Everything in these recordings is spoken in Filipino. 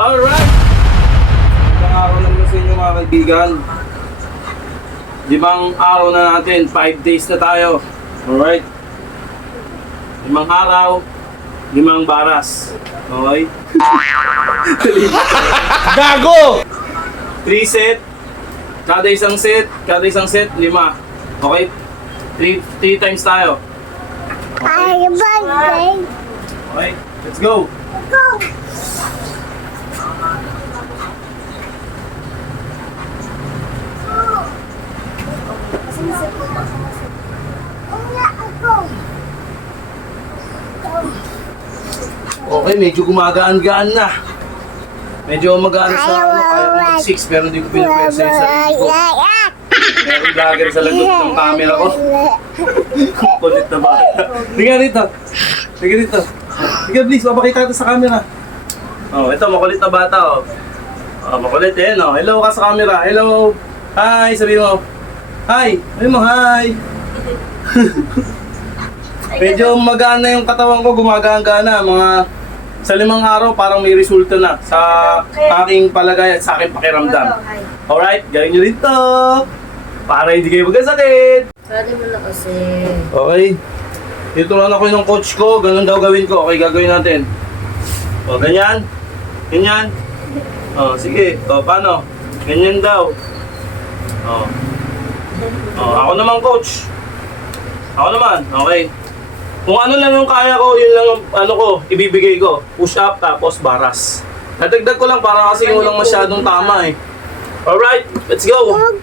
Alright! Magandang araw naman sa inyo mga kaibigan. 5 araw na natin, 5 days na tayo. Alright? 5 araw, 5 baras. Okay? Gago! 3 set. Kada isang set, 5. Okay? 3 times tayo. Okay? Let's go! Okay, medyo gumagaan-gaan na. Medyo magaan sa kaya ko mag-6 pero hindi ko pinapwersa yung sarili ko. Meron vlogger sa lagot ng camera ko. Kulit na bata. Tiga rito. Tiga rito. Tiga please, mapakita ka sa camera. Oh, ito makulit na bata oh. Oh, makulit eh no. Hello ka sa camera. Hello. Hi, sabi mo. Hi. Sabi mo hi. Medyo magaan na yung katawan ko, gumagaan-gana. Mga sa 5 araw parang may resulta na sa aking palagay at sa aking pakiramdam. Alright, gawin nyo dito. Para hindi kayo magkasakit. Sorry mo na kasi. Okay. Dito lang ako ng coach ko. Ganun daw gawin ko. Okay, gagawin natin. O, ganyan. Ganyan. O, sige. O, paano? Ganyan daw. O. O, ako naman coach. Ako naman. Okay. Kung ano lang yung kaya ko, yun lang yung ano ko, ibibigay ko. Push up, tapos baras. Nadagdag ko lang para kasi walang masyadong tama eh. Alright, let's go! Wag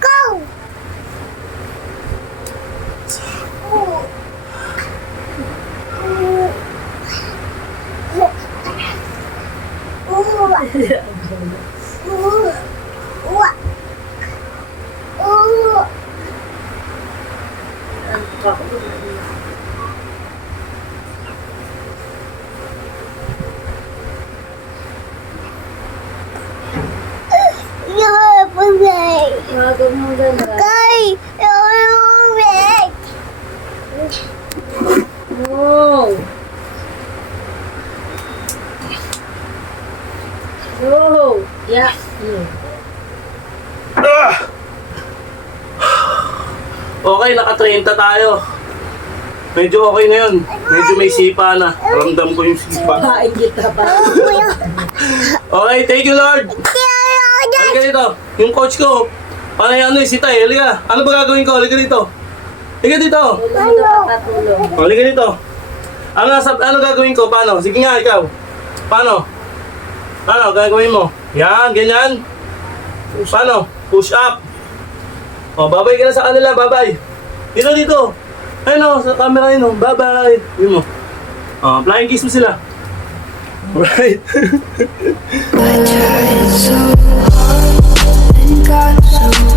mo ganda. No. No. Yeah. Okay, naka-30 tayo. Medyo okay na yun. Medyo may sipa na. Ramdam ko yung sipa. Kain kita pa. Okay, thank you Lord. Halika dito. Yung coach ko. Ano yung si Tay? Halika. Ano ba gagawin ko? Halika dito. Halika dito. Halika dito. Ano gagawin ko? Paano? Sige nga, ikaw. Paano? Paano gagawin mo? Yan, ganyan. Paano? Push up. O, babay ka na sa kanila. Babay. Dito. Ayun o, sa camera yun o. Bye-bye. Yun mo. O, flying kiss mo sila. Right. I tried so hard and got so